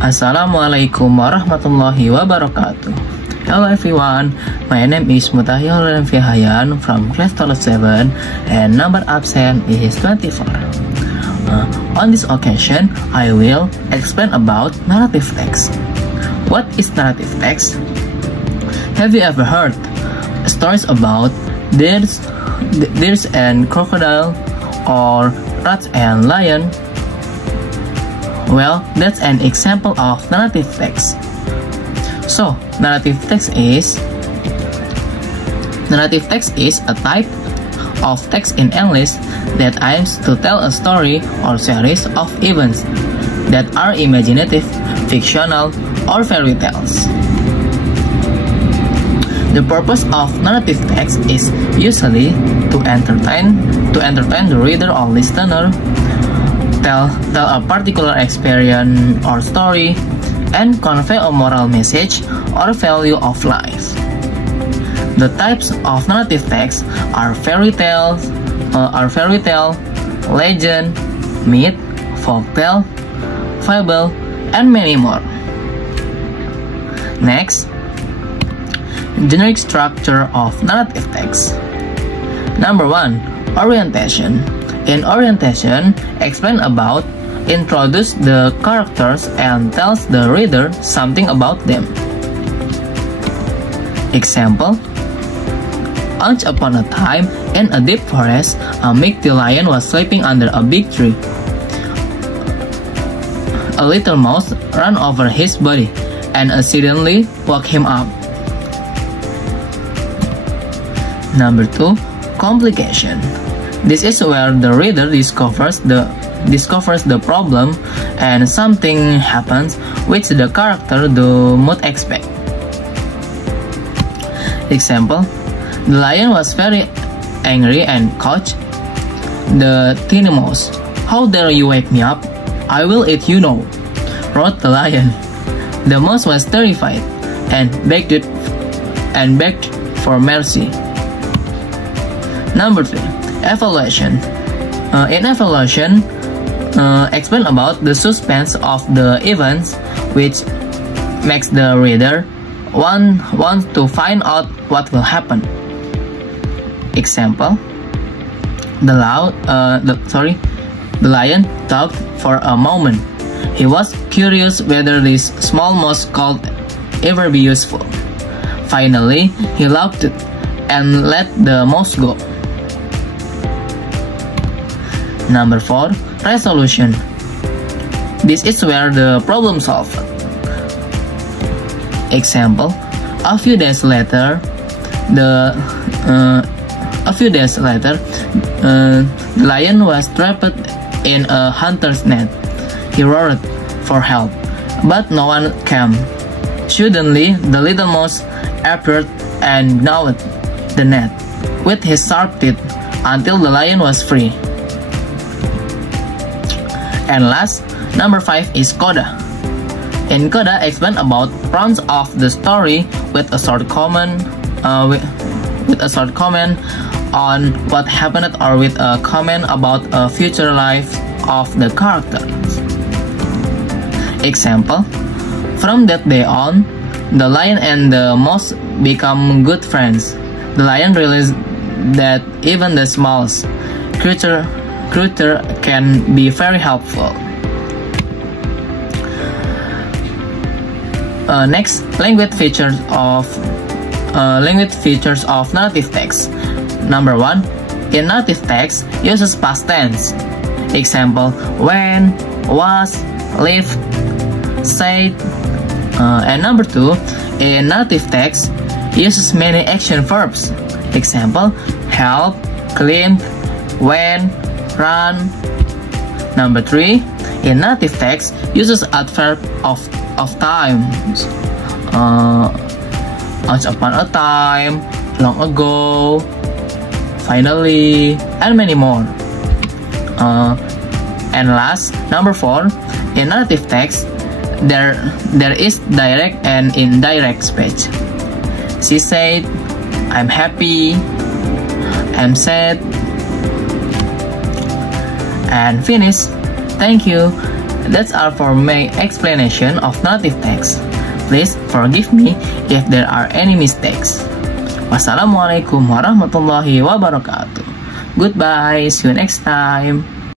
Assalamualaikum warahmatullahi wabarakatuh. Hello everyone, my name is Mutahil Fihayan from class 7 and number absent is 24. On this occasion, I will explain about narrative text. What is narrative text? Have you ever heard stories about deers and crocodile or rats and lion? Well, that's an example of narrative text. So, narrative text is a type of text in English that aims to tell a story or series of events that are imaginative, fictional, or fairy tales. The purpose of narrative text is usually to entertain the reader or listener, tell a particular experience or story, and convey a moral message or value of life. The types of narrative text are fairy tale, legend, myth, folktale, fable, and many more. Next, generic structure of narrative text. Number 1, orientation. In orientation, explain about, introduce the characters and tells the reader something about them. Example: once upon a time, in a deep forest, a mighty lion was sleeping under a big tree. A little mouse ran over his body and accidentally woke him up. Number 2, complication. This is where the reader discovers the problem and something happens which the character do not expect. Example: the lion was very angry and caught the tiny mouse. "How dare you wake me up? I will eat you now," roared the lion. The mouse was terrified and begged for mercy. Number 3, evaluation. In evaluation, explain about the suspense of the events which makes the reader want to find out what will happen. Example: the lion talked for a moment. He was curious whether this small mouse could ever be useful. Finally, he laughed and let the mouse go. Number 4, resolution. This is where the problem solved. Example: a few days later, the lion was trapped in a hunter's net. He roared for help, but no one came. Suddenly, the little mouse appeared and gnawed the net with his sharp teeth until the lion was free. And last, number 5 is coda. In coda, explain about fronts of the story with a short comment on what happened or with a comment about a future life of the characters. Example: from that day on, the lion and the mouse become good friends. The lion realized that even the smallest creature can be very helpful. Next, language features of narrative text. Number 1, in narrative text uses past tense. Example: when, was, lived, said. And number 2, in narrative text uses many action verbs. Example: help, clean, went, run. Number 3, in narrative text uses adverb of time. Once upon a time, long ago, finally, and many more. And last, number 4, in narrative text there is direct and indirect speech. She said, I'm happy, I'm sad, and finish. Thank you. That's all for my explanation of native text. Please forgive me if there are any mistakes. Wassalamualaikum warahmatullahi wabarakatuh. Goodbye, see you next time.